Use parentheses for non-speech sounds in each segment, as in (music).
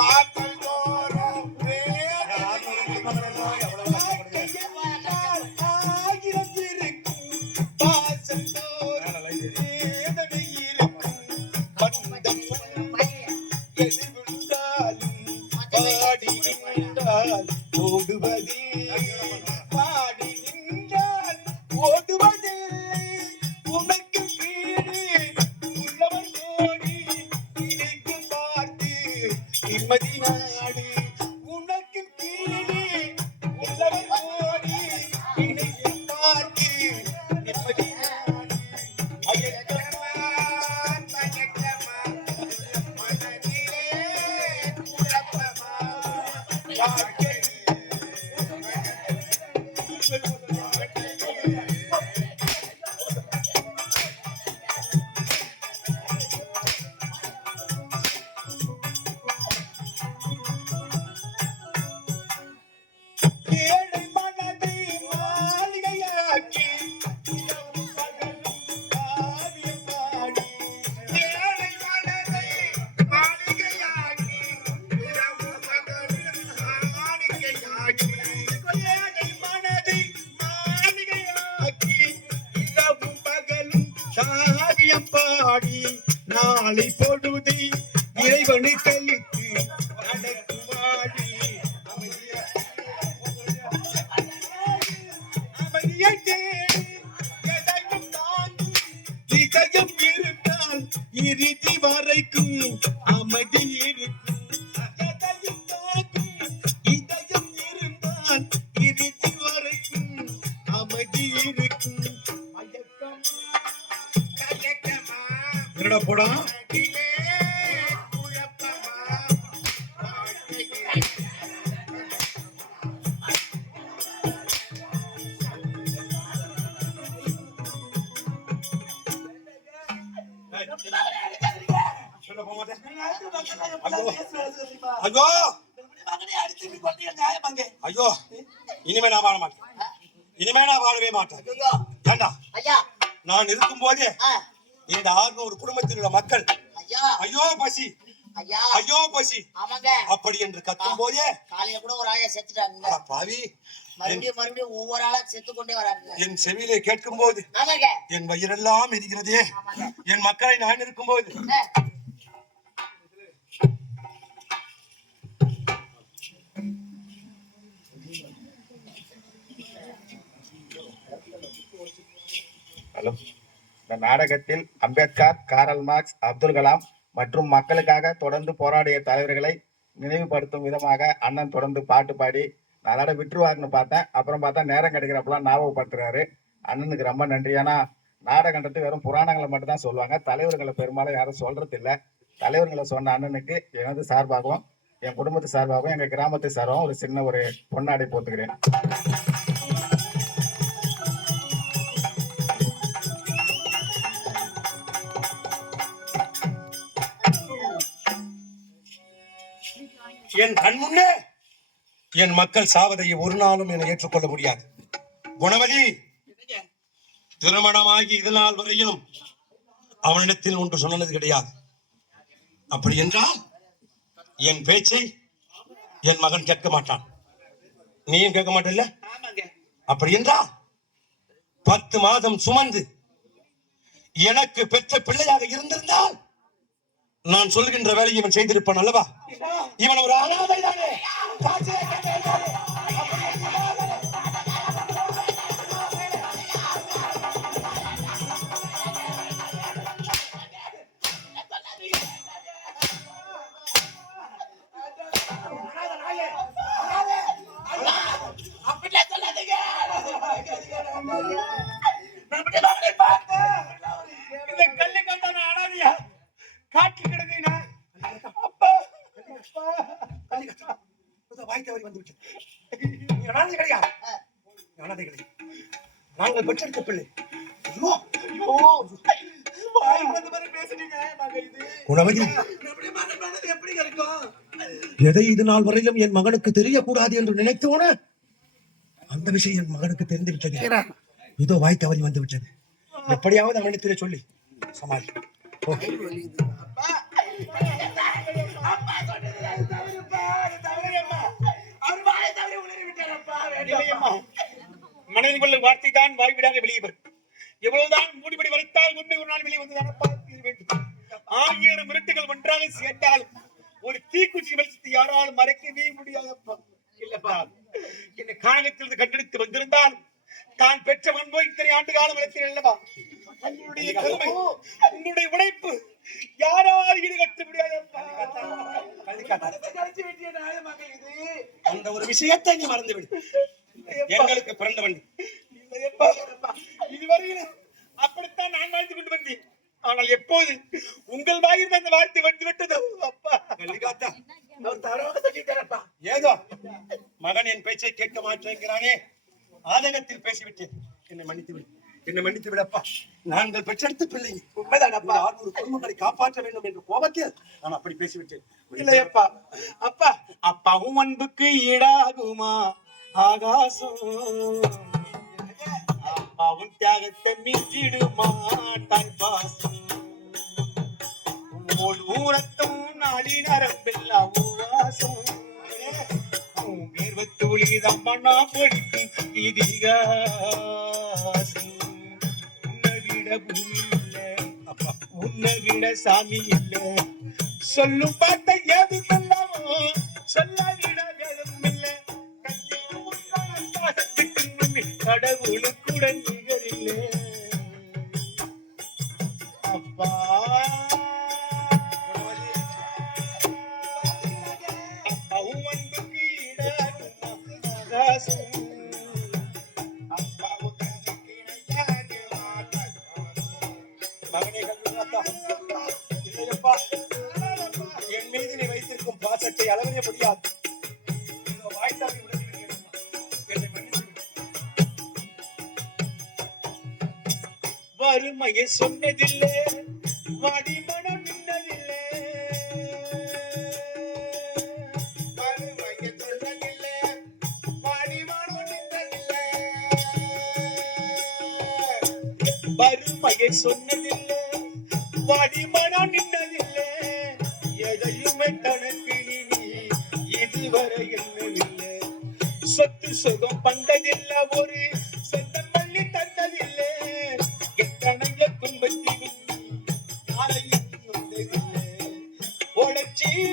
இருக்கும். வரைக்கும் இனிமே நான் வாழ மாட்டேன். இனிமே நான் வாழவே மாட்டேன். ஏண்டா? ஐயா. நான் இருக்கும் போதே இந்த ஆறுநூறு குடும்பத்தில் உள்ள மக்கள் ஐயா. ஐயோ பசி. ஐயா. ஐயோ பசி. ஆமாங்க. அப்படி என்று கத்தும் போதே காலையில கூட ஒரு ஆயா செத்துட்டாங்க. பாவி. மறுபடியும் மறுபடியும் ஒவ்வொரு ஆளா செத்து கொண்டே வராங்க. என் செவியிலே கேட்கும் போது ஆமாங்க. என் வயிறெல்லாம் ஆமாங்க. என் மக்களை நான் இருக்கும் போது ஹலோ இந்த நாடகத்தில் அம்பேத்கர் காரல் மார்க்ஸ் அப்துல் கலாம் மற்றும் மக்களுக்காக தொடர்ந்து போராடிய தலைவர்களை நினைவுபடுத்தும் விதமாக அண்ணன் தொடர்ந்து பாட்டு பாடி நான் அதோட விட்டுருவாருன்னு பார்த்தேன். அப்புறம் பார்த்தா நேரம் கிடைக்கிறப்பெல்லாம் ஞாபகப்படுத்துறாரு. அண்ணனுக்கு ரொம்ப நன்றி. ஏன்னா நாடகன்றது வெறும் புராணங்களை மட்டும் தான் சொல்லுவாங்க. தலைவர்களை பெரும்பாலும் யாரும் சொல்றது இல்லை தலைவர்களை சொன்ன அண்ணனுக்கு எனது சார்பாகவும் என் குடும்பத்து சார்பாகவும் எங்க கிராமத்து சார்பாகவும் ஒரு சின்ன ஒரு பொன்னாடை போத்துக்கிறேன் என் கண் முன்னே என் மக்கள் சாவதை ஒரு நாளும் என ஏற்றுக்கொள்ள முடியாது. குணவதி திருமணமாகி இது நாள் வரையிலும் அவனிடத்தில் ஒன்று சொன்னது கிடையாது. அப்படி என்றால் என் பேச்சை என் மகன் கேட்க மாட்டான். நீயும் கேட்க மாட்டல்ல? அப்படி என்றால் பத்து மாதம் சுமந்து எனக்கு பெற்ற பிள்ளையாக இருந்திருந்தால் நான் சொல்கின்ற வேலையை இவன் செய்திருப்பான் அல்லவா? இவன் ஒரு அனாதை தானே நாங்கள் பெற்றெடுத்த பிள்ளை. ஐயோ, ஐயோ. வாய் வந்த மாதிரி பேசுறீங்க மக இது. குணவதி எப்படி மகன் மனது எப்படி இருக்கும் எதை இது நாள் வரையிலும் என் மகனுக்கு தெரியக்கூடாது என்று நினைத்தோன? அந்த விஷயம் என் மகனுக்கு தெரிந்து விட்டது இதோ வாய் தவறி வந்து விட்டது எப்படியாவது அவனிடத்திலே சொல்லி சமாளி. ஓ. மனதில் உள்ள வார்த்தை தான் வாய்விடாக வெளியே வரும் எவ்வளவுதான் மூடிபடி வளர்த்தால் உண்மை ஒரு நாள் வெளியே வந்துதானப்பா தீர வேண்டும் ஆகியோர் மிரட்டுகள் ஒன்றாக சேர்ந்தாலும் ஒரு தீக்குச்சி வெளிச்சத்தை யாராலும் மறைக்கவே முடியாதப்பா இல்லப்பா என்னை காணகத்திலிருந்து கண்டெடுத்து வந்திருந்தால் தான் பெற்ற மண்போ இத்தனை ஆண்டு காலம் வளர்த்தேன் அல்லவா உன்னுடைய கருமை உன்னுடைய உழைப்பு யாரால் ஈடுகட்ட இது அந்த ஒரு விஷயத்தை நீ மறந்து விடு எங்களுக்கு பிறந்தவன் இல்லையப்பா. இதுவரையில் அப்படித்தான் நான் வாழ்ந்து கொண்டு வந்தேன். ஆனால் எப்போது உங்கள் வாயில் அந்த வார்த்தை வந்து விட்டதோ? அப்பா. ஏதோ? மகன் என் பேச்சை கேட்க மாட்டேங்கிறானே. ஆதங்கத்தில் பேசிவிட்டேன். என்னை மன்னித்து விடு. என்னை மன்னித்து விடப்பா. நாங்கள் பெற்றெடுத்த பிள்ளை. உண்மைதானப்பா. ஆறுநூறு குடும்பங்களை காப்பாற்ற வேண்டும் என்ற கோபத்தில் நான் அப்படி பேசிவிட்டேன். இல்லையப்பா. அப்பா அப்பாவும் அன்புக்கு ஈடாகுமா? ஆகாசம். அப்பாவும் தியாகத்தை மிஞ்சிடுமா தாய் பாசம் உன் ஊரத்தும் நாடி நரம்பெல்லாம் வாசம் உன் பண்ணா படிக்கும் இதிகாசம். உன்னை விட பூமி இல்லை உன்னை விட சாமி இல்லை சொல்லும் பார்த்த ஏதும் வறுமையை சொன்னதில்லை வடிமனம் நின்னதில்லை வறுமையை சொன்னதில்லை, வாடிவானம் நின்றதில்லை. வறுமையை சொன்னதில்லை வடிமனம் நின்னதில்லை எதையுமே தனக்கு நீ இதுவரை என்னவில்லை சொத்து சுகம் பண்டதில்லை ஒரு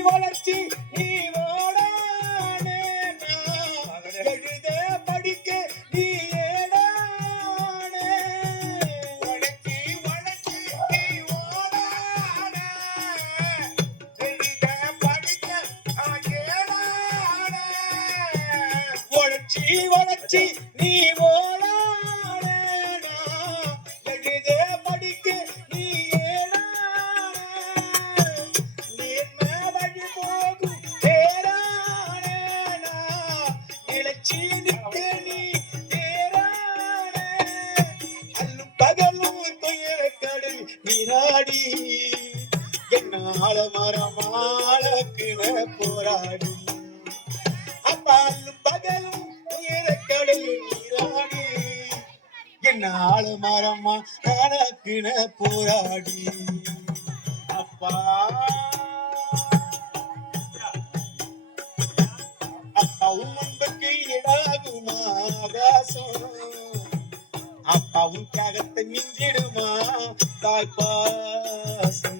வளர்ச்சி அப்பாவும் தியாகத்தை மிஞ்சிடுமா தாய்ப்பாசம்?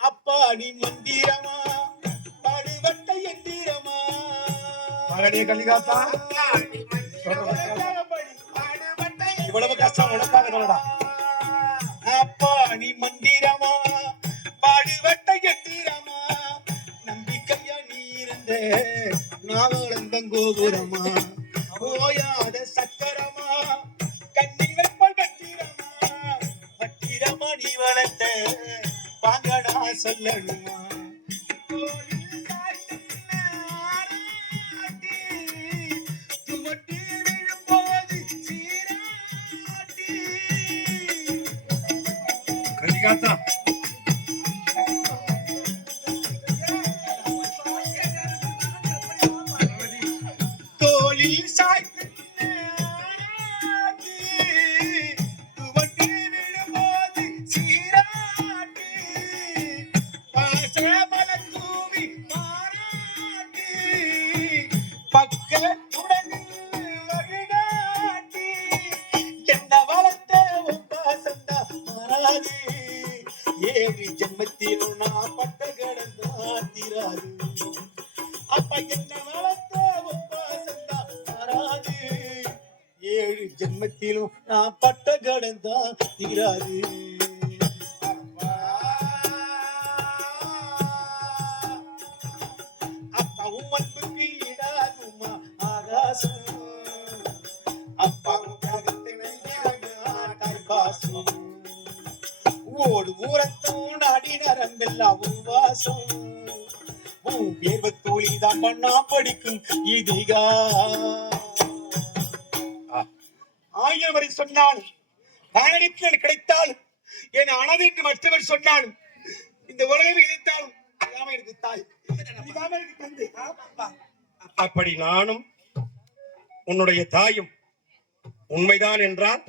அப்பா நீ மந்திரமா பாடுபட்ட எந்திரமா? மகனே கலிகாத்தா. இவ்வளவு கஷ்டம் உனக்காக வளர்ந்த நான் வளர்ந்த கோபுரமா ஓயாத சக்கரமா? கண்ணி வெப்ப கட்டிரமா பட்டிரமா நீ வளர்த்த பாங்கடா சொல்லணுமா? கடிகாத்தான் வேர்வத்தோழி படிக்கும் இதீகா. ஆயிரம் வரை சொன்னாலும் வானத்தில் கிடைத்தால் என் அனது என்று மற்றவர் சொன்னாலும் இந்த உலகம் இணைத்தாலும் எனக்கு தாய். எனக்கு தந்தை. அப்படி நானும் உன்னுடைய தாயும் உண்மைதான் என்றால்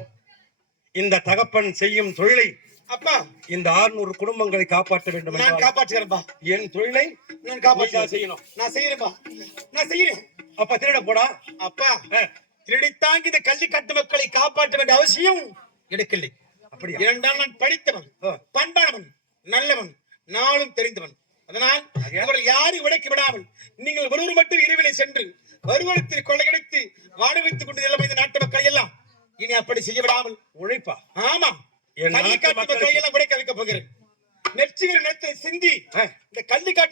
இந்த தகப்பன் செய்யும் தொழிலை அப்பா இந்த 600 குடும்பங்களை காப்பாற்ற வேண்டும் நான் காப்பாற்றுகிறேன்பா. என் தொழிலை நான் காப்பாற்ற செய்யணும். நான் செய்யறேன்பா. நான் செய்யறேன். அப்ப திருட போடா. அப்பா திருடித்தாங்கி இந்த கல்விக்கட்டு மக்களை காப்பாற்ற வேண்டிய அவசியம் எனக்கில்லை அப்படியா? இரண்டாம் நான் படித்தவன். பண்பானவன் நல்லவன் நாளும் தெரிந்தவன். அதனால் இவர்கள் யாரும் உடைக்க விடாமல் நீங்கள் ஒருவர் மட்டும் இரவிலே சென்று வருவனத்தில் கொள்ளையடித்து வாடகைத்துக் கொண்டு எல்லாம் இந்த நாட்டு மக்களை எல்லாம் இனி அப்படி செய்ய விடாமல் உழைப்பா? ஆமா வைக்க போகிறேன். நெற்றிகள் சிந்தி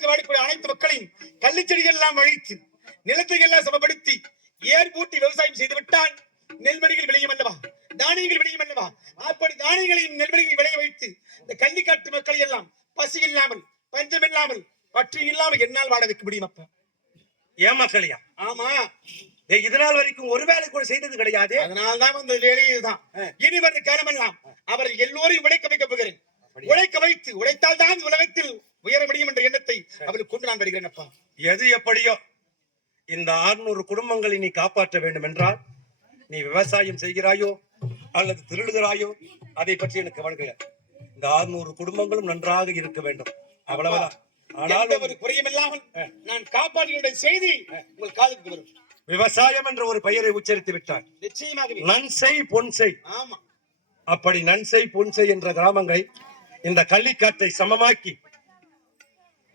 வாடிக்கூடிய அனைத்து மக்களையும் கள்ளிச்செடிகள் எல்லாம் அழித்து நிலத்தை எல்லாம் சமப்படுத்தி ஏர் பூட்டி விவசாயம் செய்து விட்டால் நெல்மணிகள் விளையும் அல்லவா? தானியங்கள் விளையும் அல்லவா? அப்படி தானியங்களையும் நெல்மணிகள் விளைய வைத்து இந்த கள்ளிக்காட்டு மக்களை எல்லாம் பசி இல்லாமல் பஞ்சம் இல்லாமல் பற்றி இல்லாமல் என்னால் வாட வைக்க முடியும் அப்பா. ஏன் மக்களையா ஆமா. ஏய், இது நாள் வரைக்கும் ஒரு வேலை கூட செய்தது கிடையாது. அதனால்தான் இந்த வேலையை தான் இனி வந்த காலமெல்லாம் அவரை எல்லோரையும் உழைக்க வைக்க போகிறேன். உழைக்க வைத்து உழைத்தால் தான் உலகத்தில் உயர முடியும் என்ற எண்ணத்தை அவளுக்கு கொண்டு நான் வருகிறேன் அப்பா. எது எப்படியோ இந்த 600 குடும்பங்களை நீ காப்பாற்ற வேண்டும் என்றால் நீ விவசாயம் செய்கிறாயோ அல்லது திருடுகிறாயோ அதை பற்றி எனக்கு கவலையில்லை. இந்த 600 குடும்பங்களும் நன்றாக இருக்க வேண்டும். அவ்வளவுதான். ஆனால் ஒரு குறையும் இல்லாமல் நான் காப்பாற்றுகின்ற செய்தி உங்கள் காதுக்கு வரும். விவசாயம் என்ற ஒரு பெயரை உச்சரித்து விட்டார். பொன்செய் ஆமா. அப்படி நன்செய் பொன்செய் என்ற கிராமங்களை இந்த கள்ளிக்காற்றை சமமாக்கி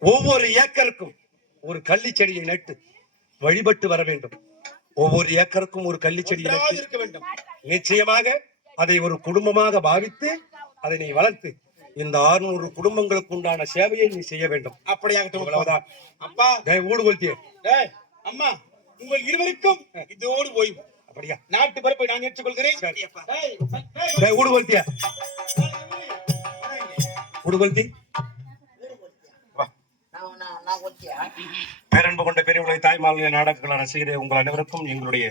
ஒவ்வொரு ஏக்கருக்கும் ஒரு கள்ளி செடியை நட்டு வழிபட்டு வர வேண்டும். ஒவ்வொரு ஏக்கருக்கும் ஒரு கள்ளி நட்டு இருக்க வேண்டும். நிச்சயமாக அதை ஒரு குடும்பமாக பாவித்து அதை நீ வளர்த்து இந்த 600 குடும்பங்களுக்கு உண்டான சேவையை நீ செய்ய வேண்டும். அப்படியாகட்டும். அப்பா. டேய், அம்மா. உங்கள் இருவருக்கும் இதோடு ஓய்வு அப்படியா? நாட்டு பருப்பை நான் ஏற்றுக்கொள்கிறேன். நான் ஒத்தியா பேரன்பு கொண்ட பெரியவர்களை தாய்மார்களை நாடகங்கள ரசிகரே உங்கள் அனைவருக்கும் எங்களுடைய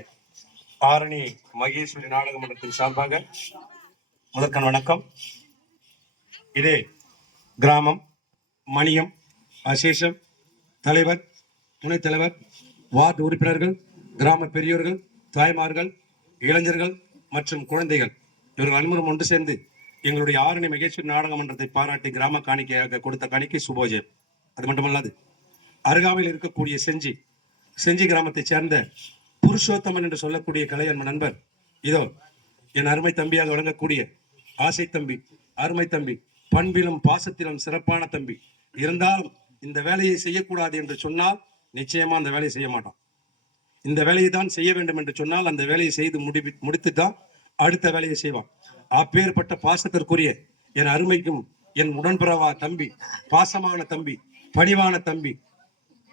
ஆரணி மகேஸ்வரி நாடக மன்றத்தின் சார்பாக முதற்கண் வணக்கம். இதே கிராமம் மணியம் அசேஷம் தலைவர் துணைத் தலைவர் வார்டு உறுப்பினர்கள் கிராம பெரியோர்கள் தாய்மார்கள் இளைஞர்கள் மற்றும் குழந்தைகள். இவர்கள் அனைவரும் ஒன்று சேர்ந்து எங்களுடைய ஆரணி மகேஸ்வரி நாடக மன்றத்தை பாராட்டி கிராம காணிக்கையாக கொடுத்த காணிக்கை சுபோஜயம் அது மட்டுமல்லாது அருகாமையில் இருக்கக்கூடிய செஞ்சி செஞ்சி கிராமத்தைச் சேர்ந்த புருஷோத்தமன் என்று சொல்லக்கூடிய கலை என் நண்பர் இதோ என் அருமை தம்பியாக வழங்கக்கூடிய ஆசை தம்பி அருமை தம்பி பண்பிலும் பாசத்திலும் சிறப்பான தம்பி. இருந்தாலும் இந்த வேலையை செய்யக்கூடாது என்று சொன்னால் நிச்சயமா அந்த வேலையை செய்ய மாட்டான் இந்த வேலையை தான் செய்ய வேண்டும் என்று சொன்னால் அந்த வேலையை செய்து முடி முடித்து தான் அடுத்த வேலையை செய்வான். அப்பேற்பட்ட பாசத்திற்குரிய என் அருமைக்கும் என் உடன்பிறவா தம்பி பாசமான தம்பி பணிவான தம்பி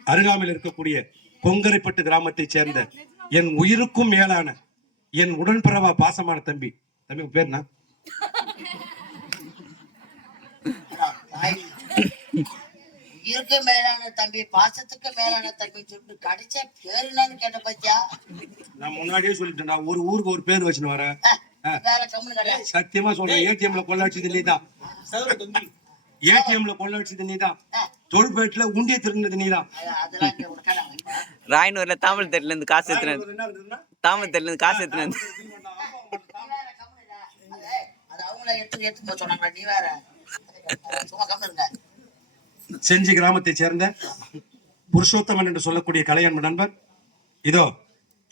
அருகாமையில் இருக்கக்கூடிய கொங்கரைப்பட்டு கிராமத்தைச் சேர்ந்த என் உயிருக்கும் மேலான என் உடன்பிறவா பாசமான தம்பி. தம்பி உன் (laughs) உயிருக்கு மேலான தம்பி பாசத்துக்கு மேலான தம்பி சொல்லிட்டு கடைசியா பேரு என்னன்னு கேட்ட பத்தியா நான் முன்னாடியே சொல்லிட்டேன் நான் ஒரு ஊருக்கு ஒரு பேர் வச்சுன்னு வரேன் வேற கிடையாது சத்தியமா சொல்றேன் ஏடிஎம்ல கொள்ள வச்சது நீதான் ஏடிஎம்ல கொள்ள வச்சது நீதான் தொல்பேட்டில் உண்டிய திருநது நீதான் ராயனூர்ல தாமல் தெருல இருந்து காசு எடுத்துனது தாமல் தெருல இருந்து காசு எடுத்துனது. அது- அவங்கள எடுத்து எடுத்து சொன்னாங்க நீ வேற சும்மா கம்முனு இருங்க செஞ்சி கிராமத்தை சேர்ந்த புருஷோத்தமன் என்று சொல்லக்கூடிய கலையன்பு நண்பர் இதோ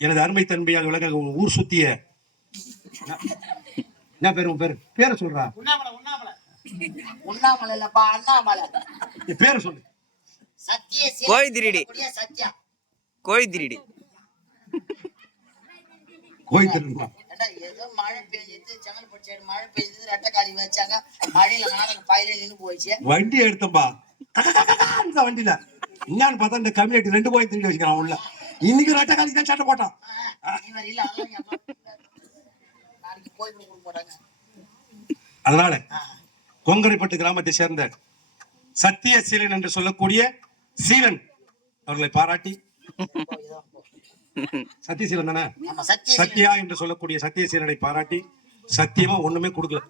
எனது அருமை தன்மையாக உலக ஊர் சுத்திய என்ன பேரு உன் பேரு? பேரை சொல்றா. உண்ணாமலை இல்லப்பா அண்ணாமலை. பேரை சொல்லு. சத்திய கோழி திருடி. சத்யா கோழி திருடி. திருமா ஏண்டா ஏதோ மழை பெஞ்சது செங்கல்பட்டு சைடு மழை பெஞ்சது ரெட்டை காலி வச்சாங்க. மழையில நாடகம் பயில நின்னு போயிடுச்சு. வண்டி எடுத்தம்பா வண்டியில என்னன்னு பார்த்தா இந்த கம்யூனிட்டி ரெண்டு போய் திருடி வச்சுக்கிறான் உள்ள இன்னைக்கு ரெட்டை காலிக்கு தான் சட்டை போட்டான் அதனால ஆ, கொங்கரைப்பட்டு கிராமத்தை சேர்ந்த சத்திய சீலன் என்று சொல்லக்கூடிய சீலன் அவர்களை பாராட்டி சத்தியசீலன் தானே சத்யா என்று சொல்லக்கூடிய சத்தியசீலனை பாராட்டி சத்தியமா ஒண்ணுமே கொடுக்கல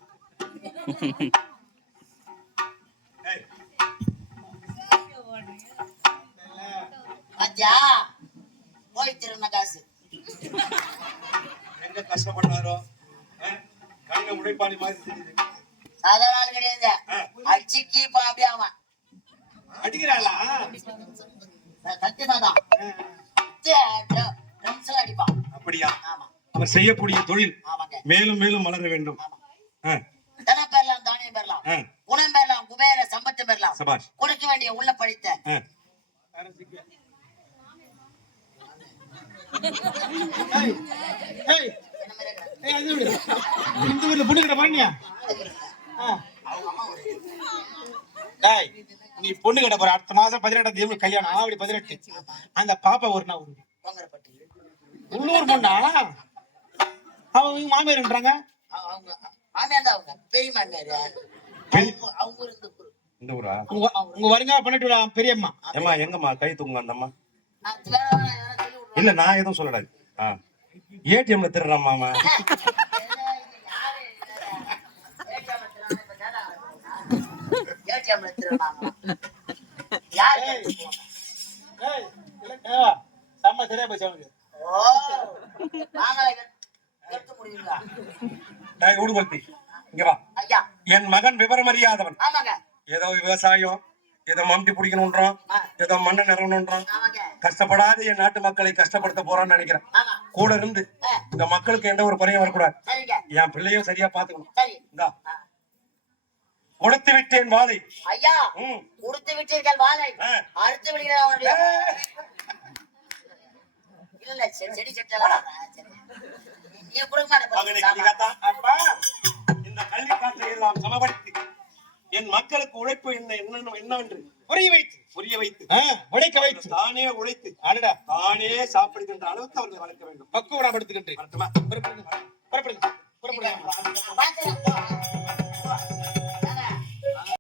பாத்தியா போய் திருந்த காசு. எங்க கஷ்டப்பட்டாரோ? கண்ண உடைப்பாளி மாதிரி தெரியுது. சாதாரண ஆள் கிடையாது. அடிச்சுக்கி பாப்பியா அவன். அடிக்கிறாளா? சத்தியமாதான் ட்ரம்ஸ்ல அடிப்பான். அப்படியா? ஆமா. அவர் செய்யக்கூடிய தொழில் மேலும் மேலும் வளர வேண்டும். தனம் பெறலாம் தானியம் பெறலாம் குணம் பெறலாம் குபேர சம்பத்து பெறலாம் கொடுக்க வேண்டிய உள்ள படித்த அஹ், ஏய் ஏய் என்ன மாதிரி இருக்கிறாங்க. ஏய், அது விடு. இந்த ஊர்ல பொண்ணு கிட்ட பண்ணியா அவங்க அம்மா ஒரு டேய் நீ பொண்ணு கிட்ட போற அடுத்த மாசம் பதினெட்டாம் தேதி கல்யாணம். ஆவடி பதினெட்டு. அந்த பாப்பா ஒரு நாள் உள்ளூர் பொண்ணா? அவங்க மாமியார்ன்றாங்க அவங்க அவங்க மாமியார் தான் அவங்க பெரிய மாமியார் பெரிய- அவங்க அவங்க ஊர் இந்த ஊர் உங்க வருங்க பண்ணிட்டு பெரியம்மா. ஏமா எங்கம்மா? கை தூங்க அந்தம்மா இல்ல நான் எதுவும் சொல்லடாது ஏடிஎம்ல திருடுறான் மாமா செம்ம சரியா போச்சு அவனுக்கு இங்க வா என் மகன் விவரம் அறியாதவன் ஏதோ விவசாயம் ஏதோ மம்டி பிடிக்கணும்ன்றான். ஏதோ மண்ணை நிறவணும்ன்றான் ஆமாங்க, கஷ்டப்படாத என் நாட்டு மக்களை கஷ்டப்படுத்த போறான்னு நினைக்கிறேன். கூட இருந்து இந்த மக்களுக்கு எந்த ஒரு குறையும் வரக்கூடாது. என் பிள்ளையும் சரியா பாத்துக்கணும். இந்தா. கொடுத்து விட்டேன் வாதை. ஐயா, ம். கொடுத்து விட்டீர்கள் வாழை. அறுத்து விடுகிறேன் இல்ல செடி. சரி. நீ கொடுக்க மாட்டேன். இந்த கல்வி காற்றை எல்லாம் சமப்படுத்தி என் மக்களுக்கு உழைப்பு என்ன என்ன என்னவென்று? புரிய வைத்து. புரிய வைத்து. உழைக்க வைத்து. தானே உழைத்து. அடடா. தானே சாப்பிடுகின்ற அளவுக்கு அவர்களை வளர்க்க வேண்டும். பக்குவரப்படுத்துகின்றேன் புறப்படுங்க. புறப்படுங்க. புறப்படுங்க.